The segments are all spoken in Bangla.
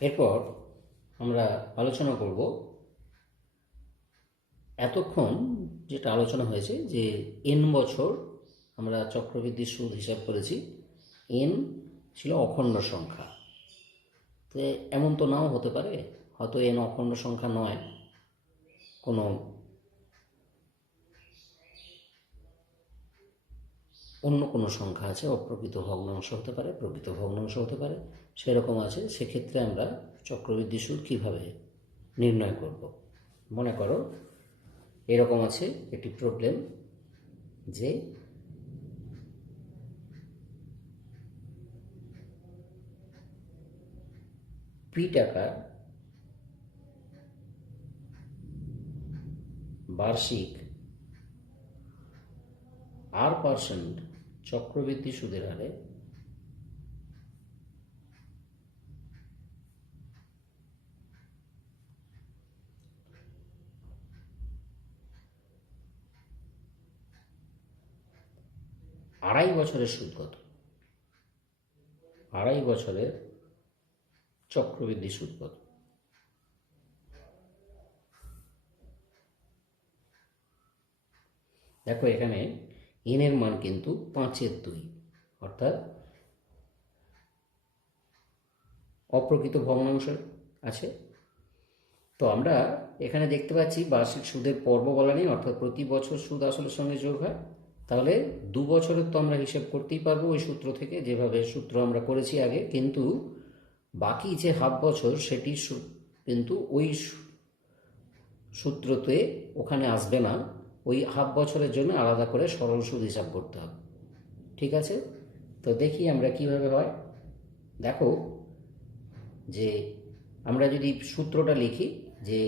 এরপর আমরা আলোচনা করব এতক্ষণ যেটা আলোচনা হয়েছে যে এন বছর আমরা চক্রবৃদ্ধি সুদ হিসাব করেছি। এন ছিল অখণ্ড সংখ্যা, তো এমন তো নাও হতে পারে, হয়তো এন অখণ্ড সংখ্যা নয়, কোনো অন্য কোনো সংখ্যা আছে, অপ্রকৃত ভগ্নাংশ হতে পারে, প্রকৃত ভগ্নাংশ হতে পারে, সেরকম আছে। সেক্ষেত্রে আমরা চক্রবৃদ্ধি সুদ কীভাবে নির্ণয় করব? মনে করো এরকম আছে একটি প্রবলেম যে পি টাকার বার্ষিক R% চক্রবৃদ্ধি সুদের হারে আড়াই বছরের সুদ কত? আড়াই বছরের চক্রবৃদ্ধি সুদ কত? দেখো এখানে এন এর মান কিন্তু 5/2, অর্থাৎ অপ্রকৃত ভগ্নাংশ আছে। তো আমরা এখানে দেখতে পাচ্ছি বার্ষিক সুদের পর্ব বলা নেই, অর্থাৎ প্রতি বছর সুদ আসলের সঙ্গে যোগ হয়। তাহলে 2 বছরের তো আমরা হিসেব করতেই পারবো ওই সূত্র থেকে, যেভাবে সূত্র আমরা করেছি আগে। কিন্তু বাকি যে হাফ বছর সেটি কিন্তু ওই সূত্রতে ওখানে আসবে না, ওই হাফ বছরের জন্য আলাদা করে সরল সুদ হিসাব করতে হবে। ঠিক আছে, তো দেখি আমরা কিভাবে হয়। দেখো যে আমরা যদি সূত্রটা লিখি যে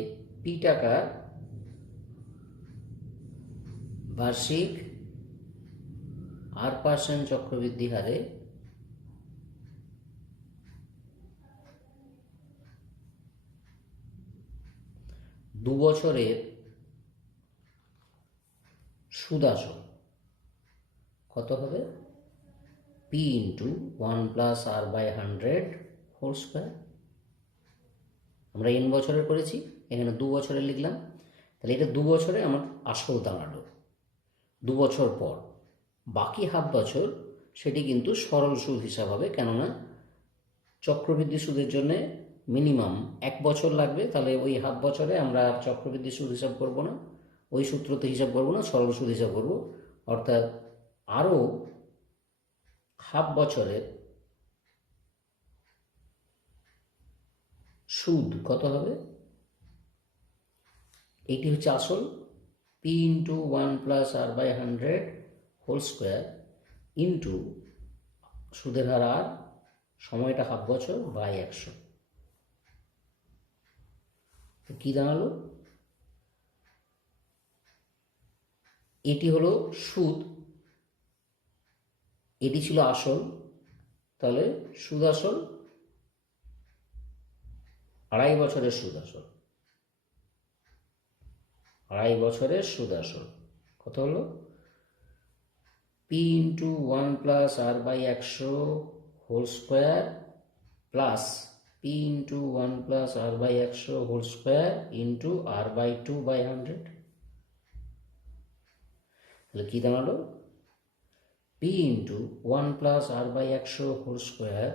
পি টাকার বার্ষিক R% চক্রবৃদ্ধি হারে দু বছরের সুদ আসল কত হবে? P into 1+R/100 whole square. আমরা এন বছরের করেছি, এখানে 2 বছরের লিখলাম। তাহলে এটা 2 বছরে আমার আসল দাঁড়ালো 2 বছর পর। বাকি হাফ বছর সেটি কিন্তু সরল সুদ হিসাব হবে, কেননা চক্রবৃদ্ধি সুদের জন্যে মিনিমাম 1 বছর লাগবে। তাহলে ওই হাফ বছরে আমরা চক্রবৃদ্ধি সুদ হিসাব করব না, ওই সূত্রতে হিসাব করব না, সরল সুদ হিসাব করব। অর্থাৎ আরও হাফ বছরের সুদ কত হবে? এইটি হচ্ছে আসল, P into 1+R/100 whole square into সুদের হার আর, সময়টা হাফ বছর, বাই 100। তো কী দাঁড়ালো? এটি হলো সুদ, এটি ছিল আসল। তাহলে সুদ আসল, আড়াই বছরের সুদ আসল, আড়াই বছরের সুদ আসল কত হলো? P into 1+R/100 whole square plus P into 1+R/100 whole square into R/2/100। তাহলে কী দাঁড়ালো? P into 1+R/100 whole square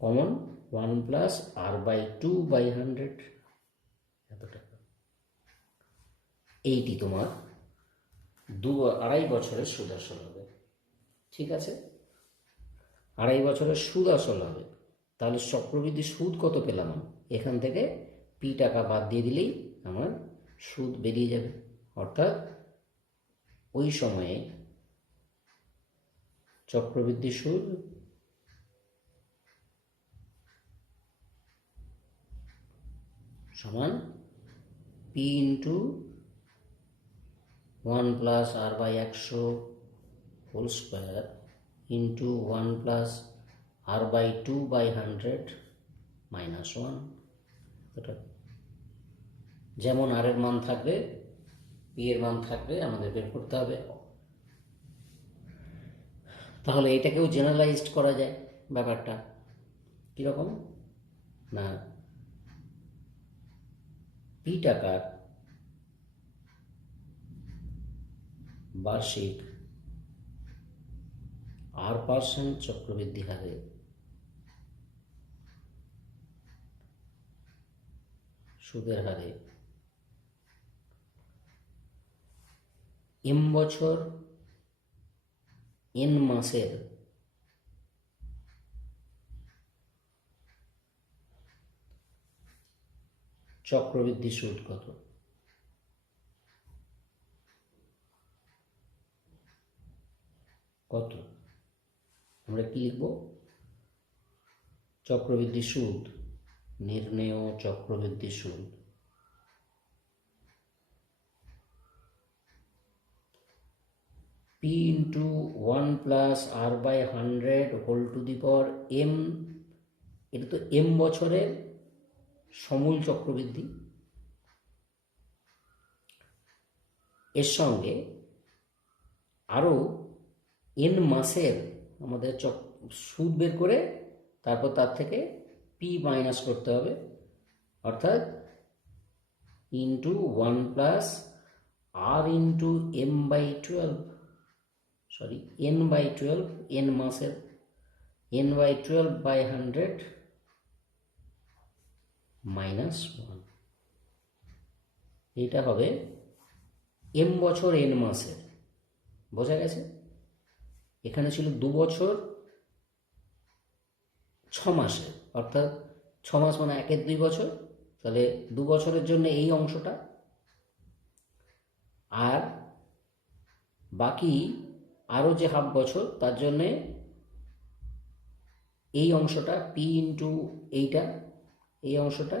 common 1+R/2/100, এত টাকা। এইটি তোমার আড়াই বছরের সুদ আসল হবে। ঠিক আছে, আড়াই বছরের সুদ আসল হবে। তাহলে চক্রবৃদ্ধি সুদ কত পেলাম? এখান থেকে পি টাকা বাদ দিয়ে দিলেই আমার সুদ বেরিয়ে যাবে। অর্থাৎ ওই সময়ে চক্রবৃদ্ধি সুদ সমান P into 1+R/100 whole square into 1+R/2/100 -1। যেমন আর এর মান থাকবে পি এর মান থাকবে, আমাদের বের করতে হবে। তাহলে এটাকেও জেনারেলাইজড করা যায় ব্যাপারটা। কীরকম? না পি টাকার বার্ষিক R% চক্রবৃদ্ধি হারে সুদের হারে এম বছর এন মাসের চক্রবৃদ্ধি সুদ কত? কত আমরা কি লিখব? চক্রবৃদ্ধি সুদ, নির্ণেয় চক্রবৃদ্ধি সুদ P into 1 plus R by 100 whole to the power M। এটা তো M বছরের সমূল চক্রবৃদ্ধি, এর সঙ্গে আরও N মাসের আমাদের সুদ বের করে তারপর তার থেকে P মাইনাস করতে হবে, অর্থাৎ into 1 plus R into M by 12, sorry N by 12, N মাসের N বাই 12 বাই 100 মাইনাস 1। এটা হবে M বছর N মাসের, বোঝা গেছে? এখানে ছিল 2 বছর 6 মাসের, অর্থাৎ 6 মাস মানে 1 এর 2 বছর, তাহলে 2 বছরের জন্য এই অংশটা, আর বাকি আরও যে হাফ বছর তার জন্যে এই অংশটা P ইন্টু এইটা, এই অংশটা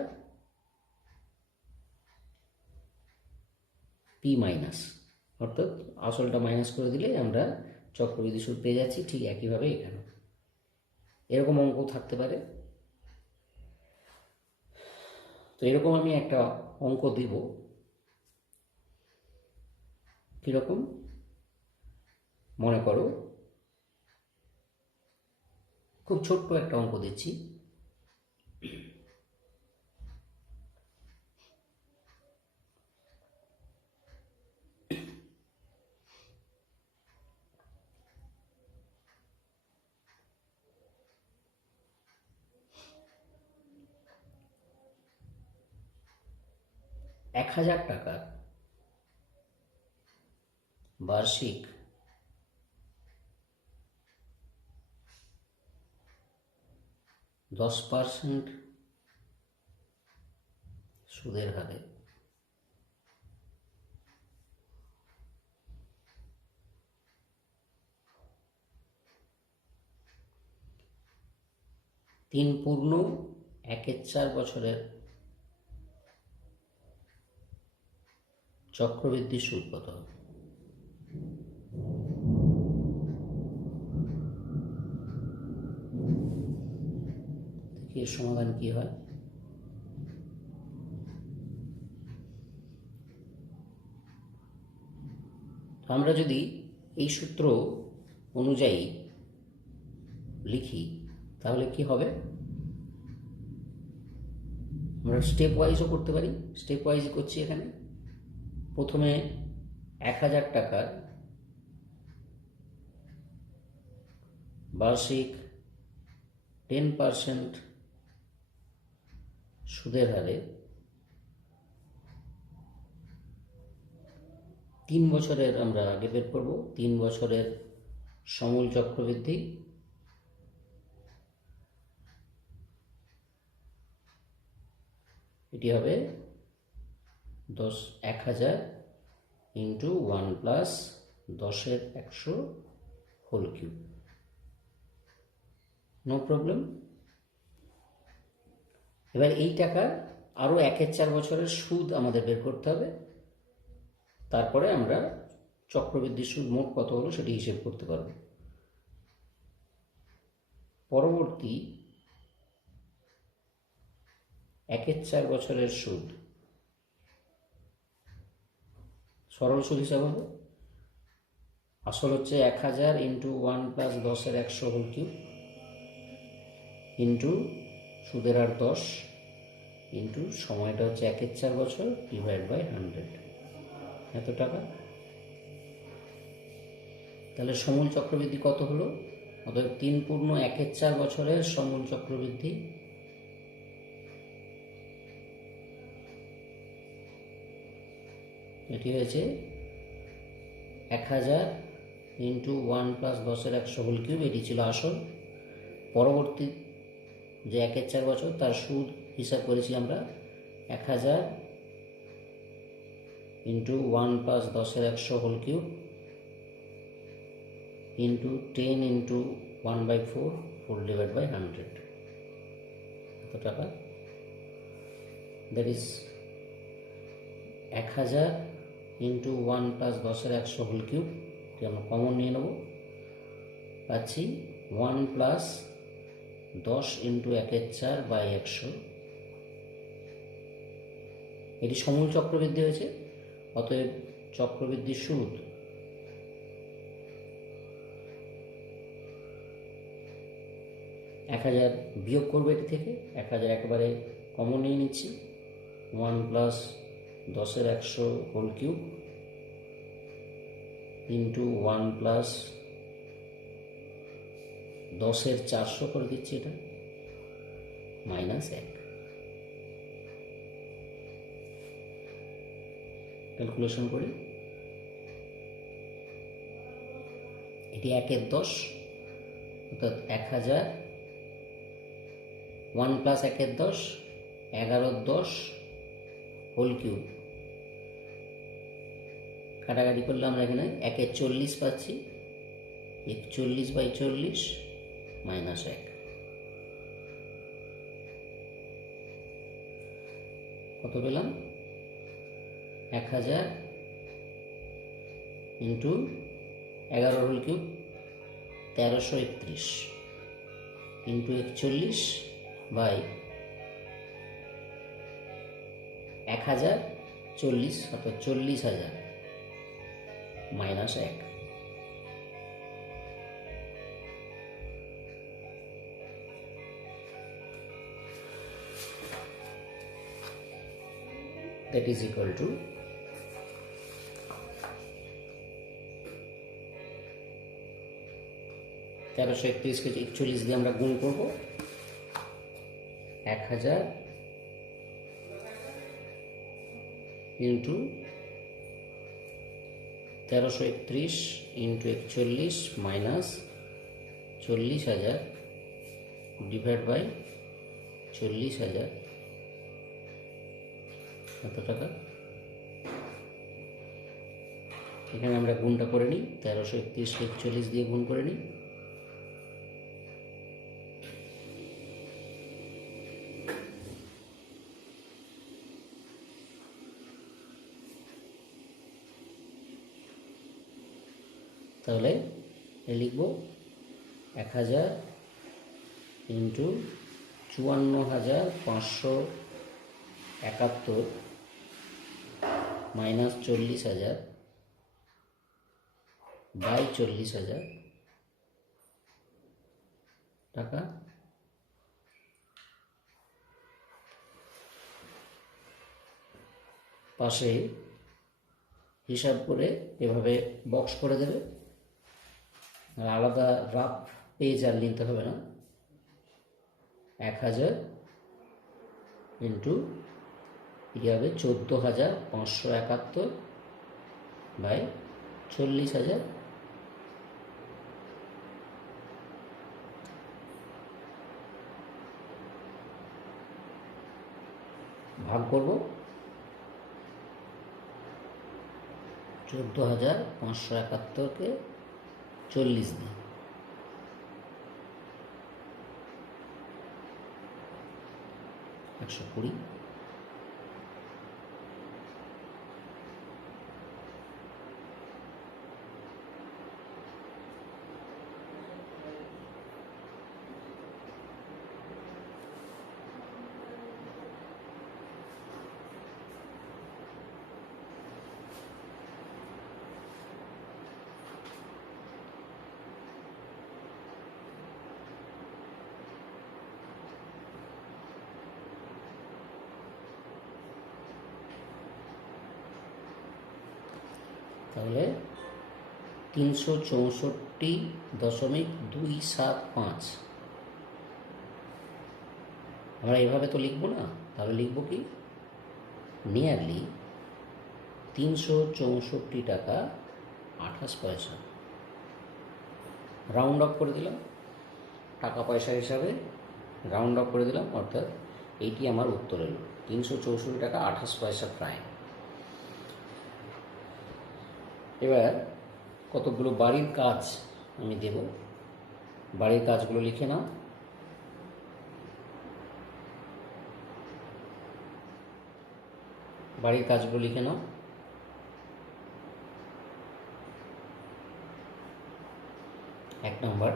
P মাইনাস, অর্থাৎ আসলটা মাইনাস করে দিলে আমরা চক্রবৃদ্ধি সুদ পেয়ে যাচ্ছি। ঠিক একইভাবে এখানে এরকম অঙ্ক থাকতে পারে। তো এরকম আমি একটা অঙ্ক দিব, কীরকম মনে করো, খুব ছোট্ট একটা অঙ্ক দিচ্ছি। $1000 টাকার বার্ষিক $10% সুদের হারে 3.1/4 বছরের চক্রবৃদ্ধি সুদ কত হবে? এর সমাধান কি হয়? আমরা যদি এই সূত্র অনুযায়ী লিখি তাহলে কি হবে? আমরা স্টেপ ওয়াইজও করতে পারি। স্টেপ ওয়াইজ করছি এখানে। প্রথমে 1000 টাকার বার্ষিক 10% সুদের হারে 3 বছরের আমরা আগে বের করব, 3 বছরের সমূল চক্রবৃদ্ধি এটি হবে 1000 ইন্টু 1 প্লাস 10 এর 100 হোল কিউব। No problem. এবার এই টাকার আরও 1/4 বছরের সুদ আমাদের বের করতে হবে, তারপরে আমরা চক্রবৃদ্ধি সুদ মোট কত হলো সেটি হিসেব করতে পারব। পরবর্তী 1/4 বছরের সুদ সরল সুদ হিসাব হবে। আসল হচ্ছে 1000 ইন্টু 1 প্লাস 10 এর 100 হোল কিউব ইন্টু সুদের হার 10 ইন্টু সময়টা হচ্ছে 1/4 বছর ডিভাইড বাই 100, এত টাকা। তাহলে সমূল চক্রবৃদ্ধি কত হলো? অতএব 3 পূর্ণ 1/4 বছরের সমূল চক্রবৃদ্ধি এটি হয়েছে 1000 ইন্টু 1 প্লাস 10^100 হোল কিউব। এটি ছিল আসল। পরবর্তী যে 1/4 বছর তার সুদ হিসাব করেছি আমরা 1000 into 1 plus 10^100 whole cube into 10 into 1/4 whole divide by 100, কত টাকা? That is 1000 into 1 plus 10^100 whole cube, এটি আমরা কমন নিয়ে নেব, পাচ্ছি 1 প্লাস 10 ইন্টু 1/4 বাই 100। এটি সমূল চক্রবৃদ্ধি হয়েছে। অতএব চক্রবৃদ্ধির সুদ 1000 বিয়োগ করবো এটি থেকে। 1000 একেবারে কমন নিয়ে নিচ্ছি, 1 plus 10^100 whole cube into 1 plus 10^400 করে দিচ্ছি, এটা মাইনাস 1। ক্যালকুলেশন করি, এটি 1/10, অর্থাৎ 1000 1 প্লাস 1/10 11/10 হোল কিউব। কাটাকাটি করলে আমরা এখানে 1/40 পাচ্ছি, 41/40 মাইনাস 1, কত পেলাম? 1000 into 11 whole cube 1331 into 41 by 1040, অর্থাৎ 40,000 minus 1। That is equal to 1331 কে 41 দিয়ে আমরা গুণ করব। 1000 into 1331 into 41 minus 40,000 divide by 40,000, কত টাকা? এখানে আমরা গুণটা করে নিই, 1331কে 41 দিয়ে গুণ করে নিই। তাহলে লিখব 1000 ইন্টু 54,571 মাইনাস 40,000 বাই 40,000 টাকা। পাশে হিসাব করে এভাবে বক্স করে দেবে, আর আলাদা রাফ পেজ আর নিতে হবে না। 1000 ইন্টু এটি হবে 14,571 বাই 40,000, ভাগ করব 14,571কে 40 দিয়ে, 120। তাহলে 364.275। আমরা এইভাবে তো লিখবো না, তাহলে লিখব কি, নিয়ারলি 364 টাকা 28 পয়সা। রাউন্ড অফ করে দিলাম, টাকা পয়সা হিসাবে রাউন্ড অফ করে দিলাম, অর্থাৎ এইটি আমার উত্তর এলো 364 টাকা 28 পয়সা প্রায়। এবার কতগুলো বাড়ির কাজ আমি দেব, বাড়ির কাজগুলো লিখে নাও। বাড়ির কাজগুলো লিখে নাও। 1 নম্বর,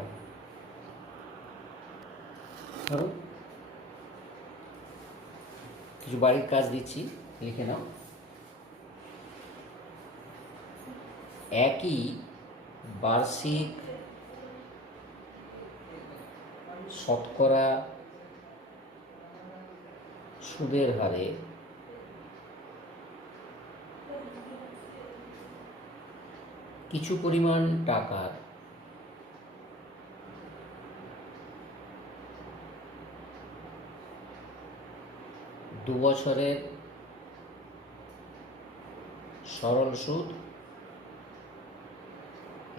ধরো কিছু বাড়ির কাজ দিচ্ছি, লিখে নাও। একই বার্ষিক শতকরা সুদের হারে কিছু পরিমাণ টাকার দু বছরের সরল সুদ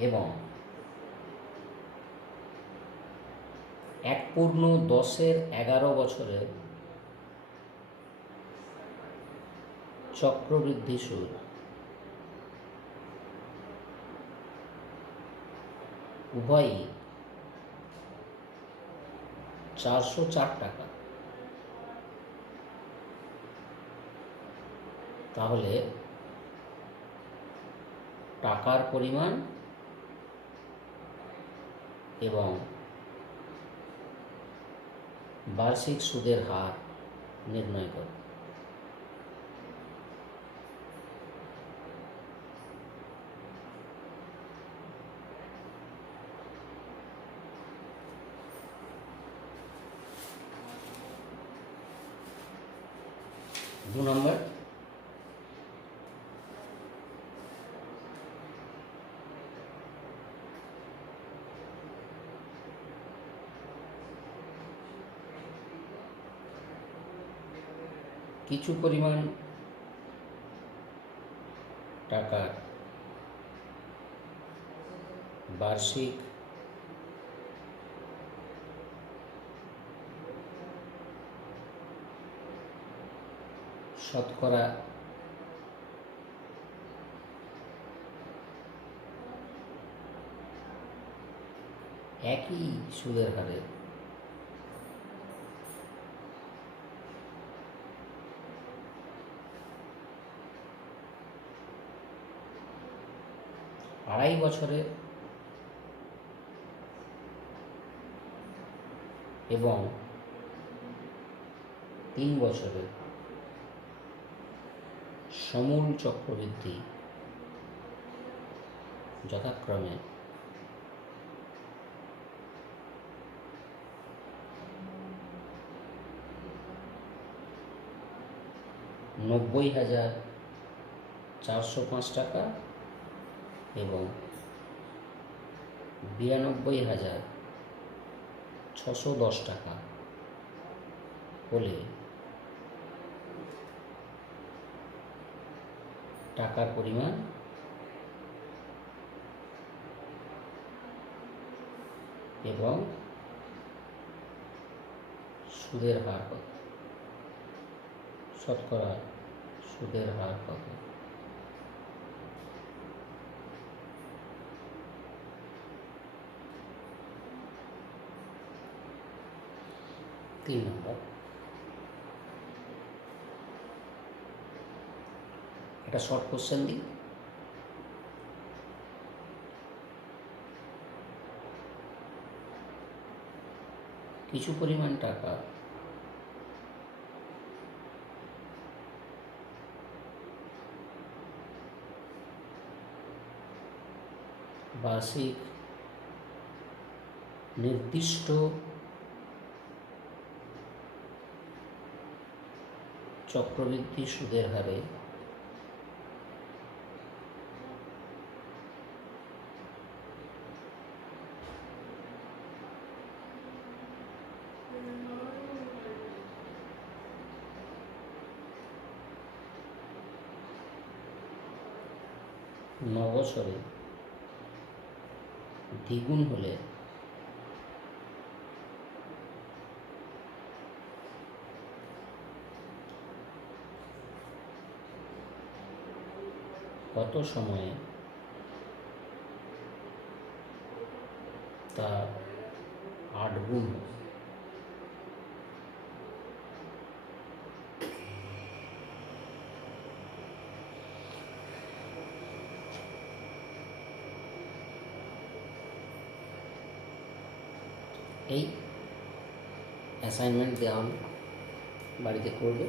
এবং 1/10 বছরের চক্রবৃদ্ধি সুদ উভয়ই 404 টাকা। তাহলে টাকার পরিমাণ এবং বার্ষিক সুদের হার নির্ণয় করো। দু নম্বর, কিছু পরিমাণ টাকার বার্ষিক শতকরা একই সুদের হারে আড়াই বছরে এবং 3 বছরে সমূল চক্রবৃদ্ধি যথাক্রমে 90,405 টাকা এবং 92,610 টাকা হলে টাকার পরিমাণ এবং সুদের হার কত, শতকরা সুদের হার কত। তিন নম্বর, একটা শর্ট কোশ্চেন দিই। কিছু পরিমাণ টাকা বার্ষিক নির্দিষ্ট চক্রবৃদ্ধি সুদের হারে 9 বছরে দ্বিগুণ হলে কত সময়ে তা 8 গুণ হবে? এই অ্যাসাইনমেন্ট দেওয়া হলো, বাড়িতে করবে।